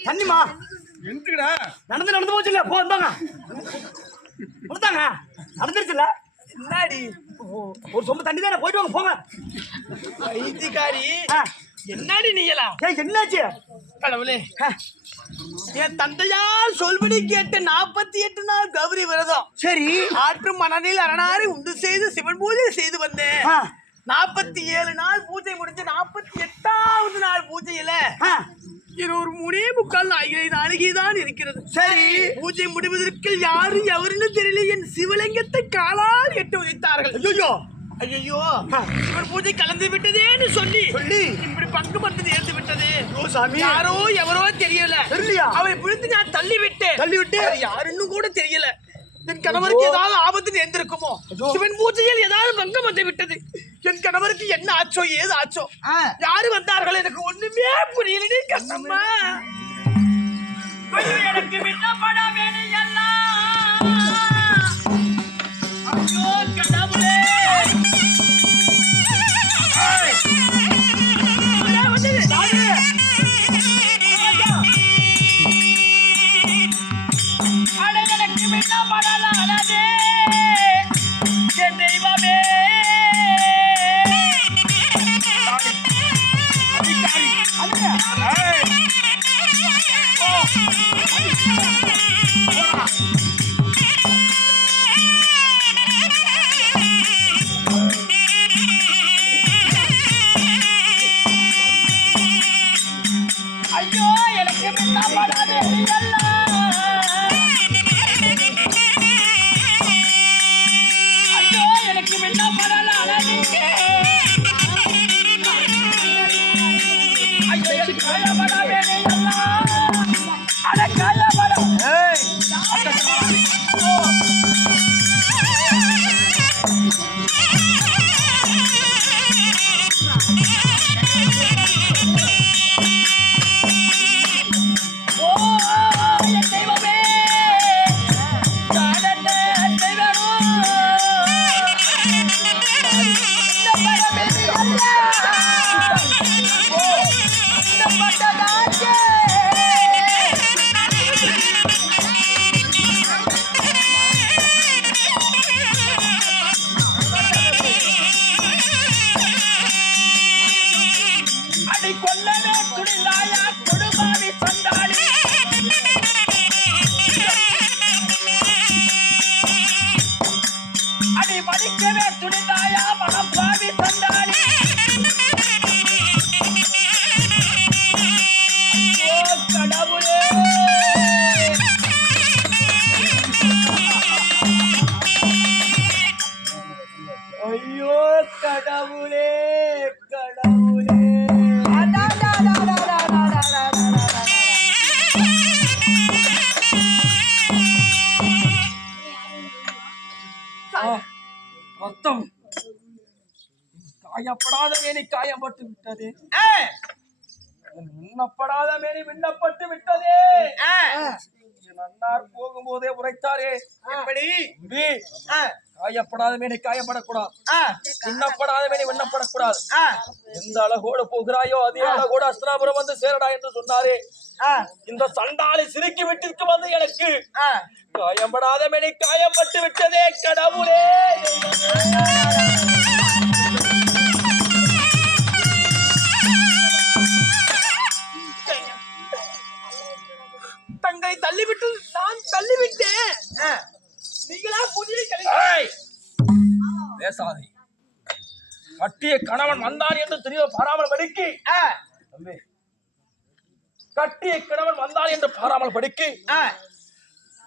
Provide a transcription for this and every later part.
தண்ணிமா எந்துடா நடந்து போச்சுல்ல போ வந்தாங்க கொடுத்தாங்க நடந்துருச்சுல்ல என்னடி ஒரு சொம்பு தண்ணி தானே போயிட்டு வாங்க போங்க ஐதிகாரி என்னடி நீங்களா ஏய் என்னாச்சு கடவுளே என் தந்தையார் சொல்படி கேட்டு 48 நாள் கௌரி விரதம் சரி ஆற்று மணலில் அரணாரை உண்டு செய்து சிவன் பூஜை செய்து வந்தேன் 47 நாள் பூஜை முடிஞ்சு 48வது நாள் பூஜையில இது ஒரு 3:45 நாளிகைதான் இருக்கிறது. சரி பூஜை முடிவதற்கு யாரு எவருன்னு தெரியல. என் சிவலிங்கத்தை காலால் எட்டு உதைத்தார்கள். ஐயோ ஐயோ இவர் பூஜை கலந்து விட்டதேன்னு சொல்லி இப்படி பங்கு பண்றது ஏற்று விட்டது. யாரோ எவரோ தெரியல. அவரை பிடித்து நான் தள்ளி விட்டேன். யாருன்னு கூட தெரியல. என் கணவருக்கு ஏதாவது ஆபத்து நேர்ந்திருக்குமோ? சிவன் பூஜையில் ஏதாவது பங்கம் வந்து விட்டது. என் கணவருக்கு என்ன ஆச்சோ ஏது ஆச்சோ யாரு வந்தார்கள் எனக்கு ஒண்ணுமே புரியல. கண்ணம்மா எனக்கு விண்ணப்பட வேணும் ஐயோ கடவுளே ரத்தம் காயப்படாத மேனி காயப்பட்டு விட்டது. விண்ணப்படாத மேனி விண்ணப்பட்டு விட்டதே. நன்னார் போகும்போதே உரைத்தாரே எப்படி காயப்படாத மேனி காயப்படக்கூடாது, விண்ணப்படாத மேனி விண்ணப்படக்கூடாது. எந்த அழகோடு போகிறாயோ அதே அழகோடு அஸ்தினாபுரம் வந்து சேரடா என்று சொன்னாரே. இந்த சண்டாளி சிரிக்கி விட்டிற்கு வந்து எனக்கு காயப்படாத மேனி காயப்பட்டு விட்டதே. கடவுளே தங்களை தள்ளிவிட்டு நான் தள்ளிவிட்டேன். நீங்களா புதிய பேசாதே. கட்டிய கணவன் வந்தான் என்று தெரிய பாராமல் படிக்கு. கட்டிய கணவன் வந்தான் என்று பாராமல் படிக்கு.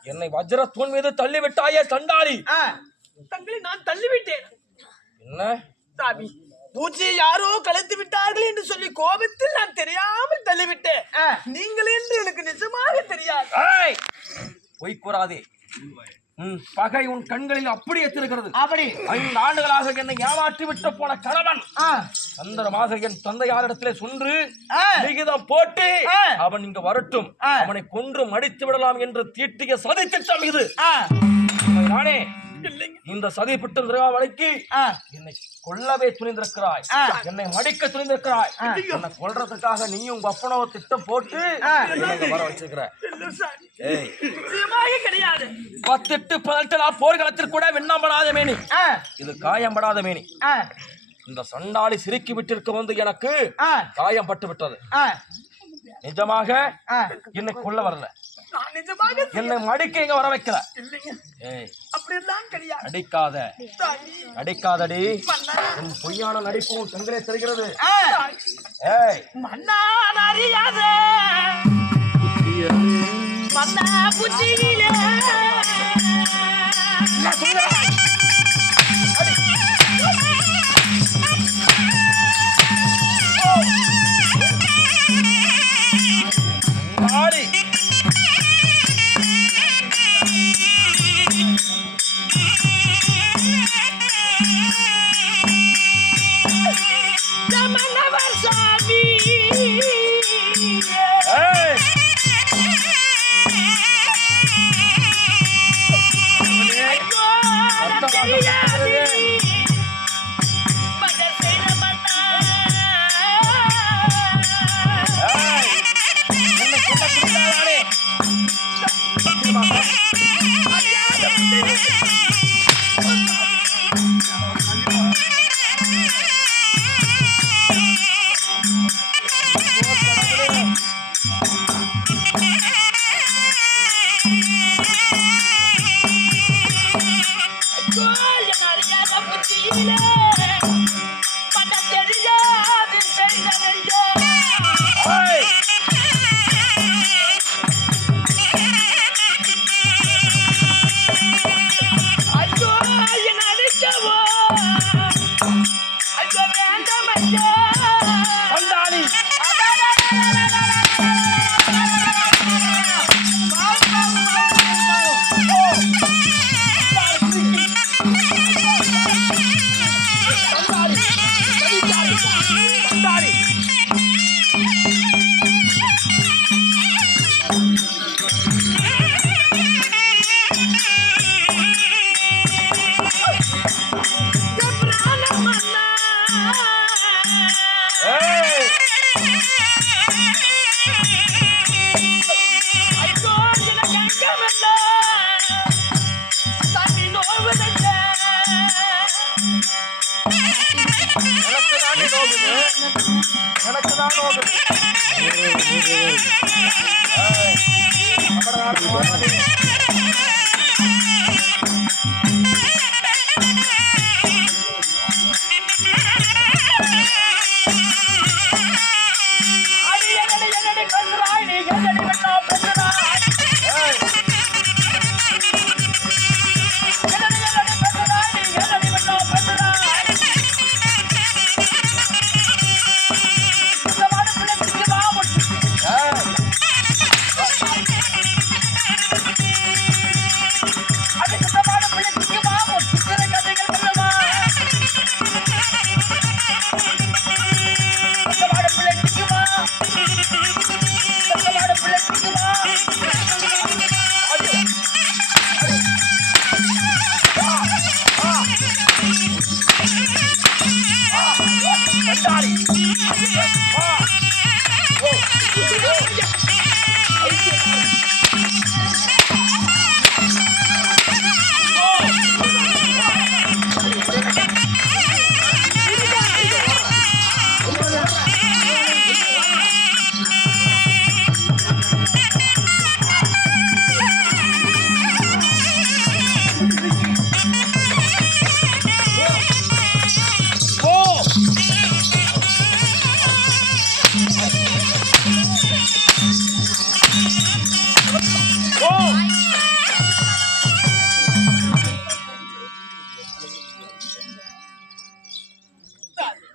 என்னை வஜ்ர தூண் மீது தள்ளிவிட்டாயே சண்டாளி. தங்களை நான் தள்ளிவிட்டேன். என்ன சாமி பூஜையை யாரோ கலைத்து விட்டார்கள் என்று சொல்லி கோபத்தில் நான் தெரியாமல் தள்ளிவிட்டேன். நீங்கள் என்று எனக்கு நிஜமாக தெரியாது. பொய் கூறாதே. பகை உன் கண்களில் அப்படி எத்திருக்கிறது. அப்படி 5 ஆண்டுகளாக என்னை ஏமாற்றி விட்டு போன கணவன் சந்திரமாக என் தந்தையாரிடத்திலே சொன்று விகிதம் போட்டு அவன் இங்கு வரட்டும், அவனை கொன்று மடித்து விடலாம் என்று தீட்டிய சதி திட்டம் இது. நானே இந்த சதிப்பட்டு திருகாமலைக்கு என்னை கொல்லவே துணிந்திருக்கிறாய், என்னை மடிக்க துணிந்திருக்கிறாய். என்னை கொல்றதுக்காக நீயும் உங்க அப்பனோ திட்டம் போட்டு வர வச்சிருக்கிற. கிடையாது 18 நான் போர்க்களத்தில் கூட வெண்ணம்படாத மேனி, இது காயம்படாத மேனி. இந்த சண்டாளி சிரிக்கி விட்டிருக்க வந்து எனக்கு காயம் பட்டு விட்டது. நிஜமாக என்னை கொல்ல வரல, என்னை மடிக்க இங்க வர வைக்கல. அடிக்காத அடிக்காதடி, உன் பொய்யான நடிப்பு உன் கண்களே தெரிகிறது. மன்னா அறியாத மன்னா புத்தியிலே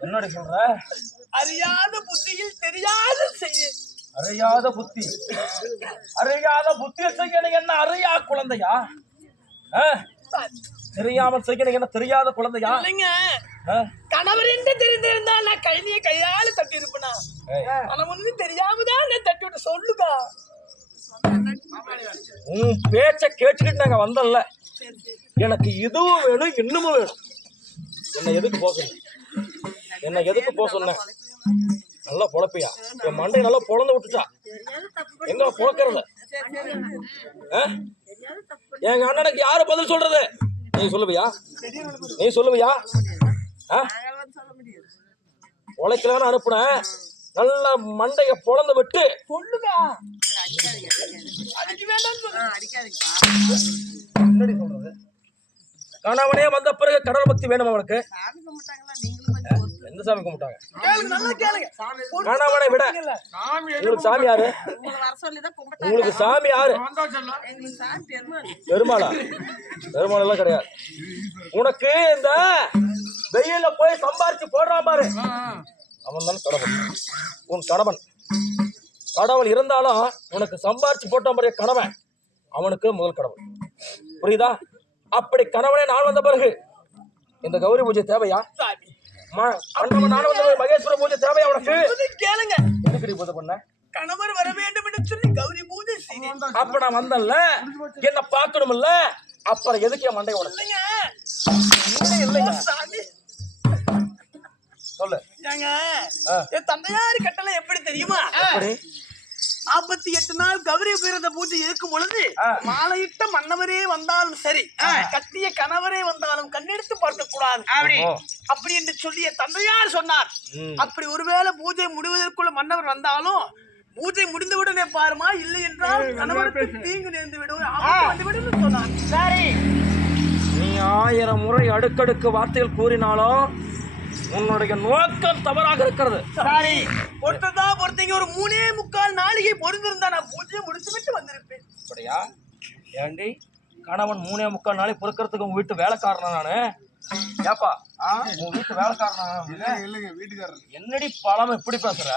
என்னடி சொல்ற? அறியாத புத்தியில் தெரியாத செய்ய. அறியாத புத்தி, அறியாத புத்தியை செய்ய என்ன அறியா குழந்தையா? தெரியாமல் செய்ய என்ன தெரியாத குழந்தையா? இல்லைங்க, கணவர் என்று தெரிந்திருந்தா நான் கையிலேயே கையால தட்டி இருப்பேனா? ஆனா ஒண்ணு தெரியாமதான் நான் தட்டி விட்டு சொல்லுக்கா. உன் பேச்ச கேட்டுக்கிட்டு நாங்க வந்தோம்ல, எனக்கு இதுவும் வேணும் இன்னமும் வேணும். என்ன எதுக்கு போக சொன்ன? என்ன எதுக்கு போக சொன்ன? நல்லா பொழப்பியா? என் மண்டை நல்லா பொழந்து விட்டுட்டா. எங்க பொழக்கிறது? எங்க அண்ணனுக்கு யாரு பதில் சொல்றது? நீ சொல்லுவியா? நீ சொல்லுவியா? உழைக்கலான்னு அனுப்புனேன். நல்லா மண்டைய பொழந்து விட்டு சொல்லுங்க. என்னடி சொல்றது? கணவனே வந்த பிறகு கடவுள் பக்தி வேணும் அவனுக்கு. எந்த சாமி கும்பிட்டாங்க? கணவனை விட உங்களுக்கு சாமி யாரு? உங்களுக்கு சாமி யாரு? பெருமாளா? பெருமாள் எல்லாம் கிடையாது. உனக்கு இந்த வெயில போய் சம்பாரிச்சு போடுறான் பாரு, அவன் தான் கடவுள். உன் கணவன் கடவுள் இருந்தாலும் உனக்கு சம்பாரிச்சு போட்டான் பாரு கணவன், அவனுக்கு முதல் கடவுள். புரியுதா? அப்படி கணவனே நான் வந்த பிறகு இந்த கௌரி பூஜை தேவையா? நான் வந்த மகேஸ்வர பூஜை தேவையா உனக்கு? கேளுங்க. எதுக்கு பூஜை பண்ண? கணவர் வர வேண்டும் என்று சொல்லி கௌரி பூஜை செய்தேன். அப்ப நான் வந்தேன்ல, என்ன பார்க்கணும்ல, அப்புறம் எதுக்கு என் மண்டை உனக்கு இல்லைங்க? சொல்லு. என் தந்தையார் கட்டளை எப்படி தெரியுமா? 48 நாள் கௌரி பிறந்த பூஜை இருக்கும் பொழுது மாலையிட்ட மன்னவரே வந்தாலும் சரி, கட்டிய கணவரே வந்தாலும் கண்ணெடுத்து பார்க்க கூடாது அப்படி என்று சொல்லி தந்தையார் சொன்னார். அப்படி ஒருவேளை பூஜை முடிவதற்குள்ள மன்னவர் வந்தாலும் பூஜை முடிந்தவுடனே பாருமா, இல்லை என்றால் கணவருக்கு தீங்கு நேர்ந்து விடும் சொன்னார். சரி, நீ 1000 முறை அடுக்கடுக்கு வார்த்தைகள் கூறினாலும் உன்னுடைய நோக்கம் தவறாக இருக்கிறது. சரி, பொறுத்தீங்க ஒரு 3.25 நாளிகை பொறுத்திருந்தா நான் பூஜையை முடிச்சுவிட்டு வந்திருப்பேன். அப்படியா? ஏண்டி கணவன் 3.25 நாளை பொறுக்கிறதுக்கு உங்க வீட்டு வேலைக்காரனா நானு? ஏப்பா உங்க வீட்டு வேலைக்காரனா? இல்லைங்க, வீட்டுக்காரர். என்னடி பழம் இப்படி பேசுற?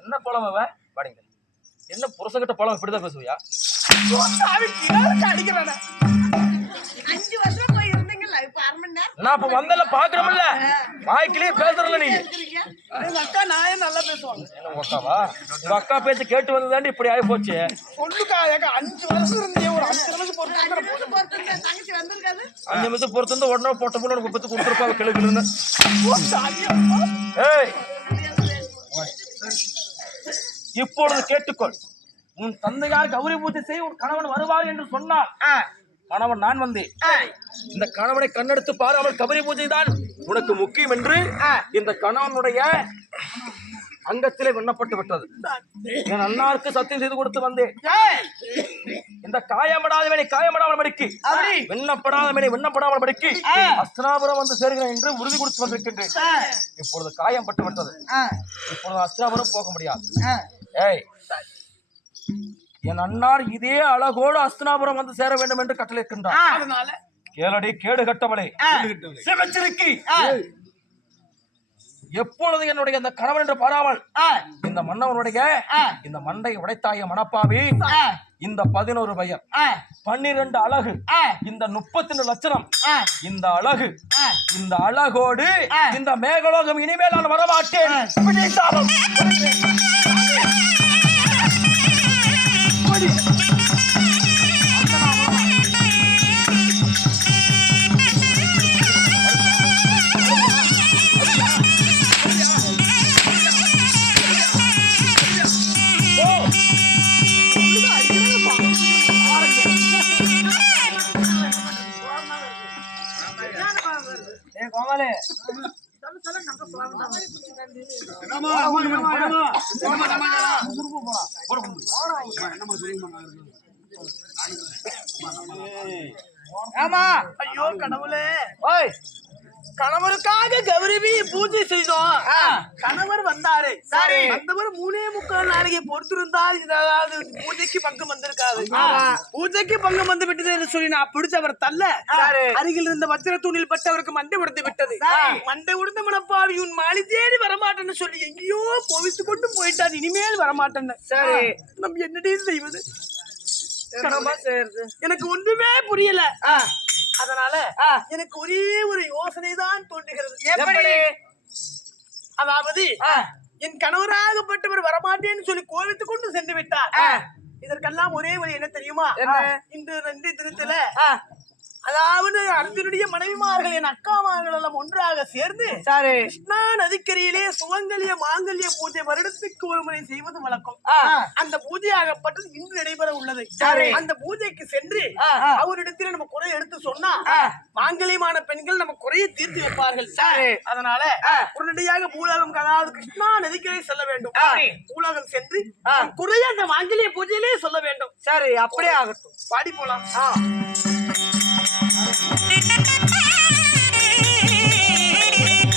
என்ன பழம் பாடிங்க? என்ன புருஷங்கிட்ட பழம் இப்படிதான் பேசுவியா? அடிக்கிறான 5 வருஷம் போய் இருந்தீங்கல்ல, இப்ப 1/2 மணி நேரம் நான் இப்ப வந்தல பாக்குறோம்ல, வாய்க்கிலேயே பேசுறல நீ. எங்க அக்கா நாயே நல்லா பேசுவாங்க. என்ன உங்க அக்காவா? உங்க அக்கா பேச்சு கேட்டு வந்ததாண்டி இப்படி ஆகி போச்சு. சொல்லுக்கா, 5 வருஷம் இருந்தே ஒரு 5 நிமிஷம் பொறுத்து தங்கச்சி வந்திருக்காது. 5 நிமிஷம் பொறுத்து வந்து உடனே போட்ட போல உனக்கு பத்து கொடுத்துருப்பா கிளுக்குன்னு. ஏய், இப்பொழுது கேட்டுக்கொள். உன் தந்தையார் கௌரி பூஜை செய்ய உன் கணவன் வருவார் என்று சொன்னார். கணவன் நான் வந்தேன். இந்த கணவனை கண்ணெடுத்து பாராமல் கௌரி பூஜை தான் உனக்கு முக்கியம் என்று இந்த கணவனுடைய அங்கத்திலே விண்ணப்பட்டு விட்டது. என் அண்ணாருக்கு சத்தியம் செய்து கொடுத்து வந்தேன். இந்த காயப்படாதவனை காயப்படாமல் படிக்கு, விண்ணப்படாதவனை விண்ணப்படாமல் படிக்கு அஸ்தினாபுரம் வந்து சேர்கிறேன் என்று உறுதி கொடுத்து வந்திருக்கின்றேன். இப்பொழுது காயம் பட்டு விட்டது. இப்பொழுது அஸ்தினாபுரம் போக முடியாது. ஏய், என் அண்ணார் இதே அழகோடு அஸ்தினாபுரம் வந்து சேர வேண்டும் என்று கட்டளைக்கின்றார். அதனால கேளடி கேடு கட்டவளே, சிவச்சிருக்கி, எப்பொழுது என்னுடைய இந்த கணவன் என்று பாராமல் இந்த மன்னவனுடைய இந்த மண்டை உடைத்தாய மனப்பாவி, இந்த 11 பையன், 12 அழகு, இந்த 32 லட்சணம், இந்த அழகு, இந்த அழகோடு இந்த மேகலோகம் இனிமேல் நான் வரமாட்டேன். கோமாலே ஆமா. ஐயோ கடவுளே, கணவருக்காக கௌரி பூஜை செய்தோம். கணவர் வந்தாரு. சரி, வந்தவர் 3.25 நாளைக்கு பொறுத்திருந்தால் இதாவது பூஜைக்கு பங்கம் வந்திருக்காது. பூஜைக்கு பங்கம் வந்து விட்டது என்று சொல்லி நான் பிடிச்சவர் தள்ள அருகில் இருந்த வச்சிர தூணில் பட்டவருக்கு மண்டை உடைத்து விட்டது. மண்டை உடைந்த மனப்பாவி உன் மாலை தேடி வரமாட்டேன்னு சொல்லி எங்கேயோ கோவித்து கொண்டு போயிட்டார். இனிமேல் வரமாட்டேன்னு. சரி, நம்ம என்னடி செய்வது? எனக்கு ஒன்றுமே புரியல. அதனால எனக்கு ஒரே ஒரு யோசனை தான் தோன்றுகிறது. எப்படி? அதாவது என் கணவராகப்பட்டவர் வரமாட்டேன்னு சொல்லி கோவித்துக் கொண்டு சென்று விட்டார். இதற்கெல்லாம் ஒரே வழி என்ன தெரியுமா? என்ன? இந்த தினத்துல அதாவது அர்ஜுனுடைய மனைவிமார்கள் என் அக்காமார்கள் எல்லாம் ஒன்றாக சேர்ந்து சரி கிருஷ்ணா நதிக்கரையிலே சுமங்கலிய மாங்கல்ய பூஜை வருடத்துக்கு ஒரு முறை செய்வது வழக்கம். அந்த பூஜையாகப்பட்டது இன்று நடைபெற உள்ளது. அந்த பூஜைக்கு சென்று அவரிடத்தில் நம்ம குறை எடுத்து சொன்னா மாங்கல்யமான பெண்கள் நம்ம குறையை தீர்த்து வைப்பார்கள். அதனால உடனடியாக பூலோகம் அதாவது கிருஷ்ணா நதிக்கரை செல்ல வேண்டும். பூலோகம் சென்று குறைய அந்த மாங்கல்ய பூஜையிலே சொல்ல வேண்டும். சரி அப்படியே ஆகட்டும். பாடி போலாம்.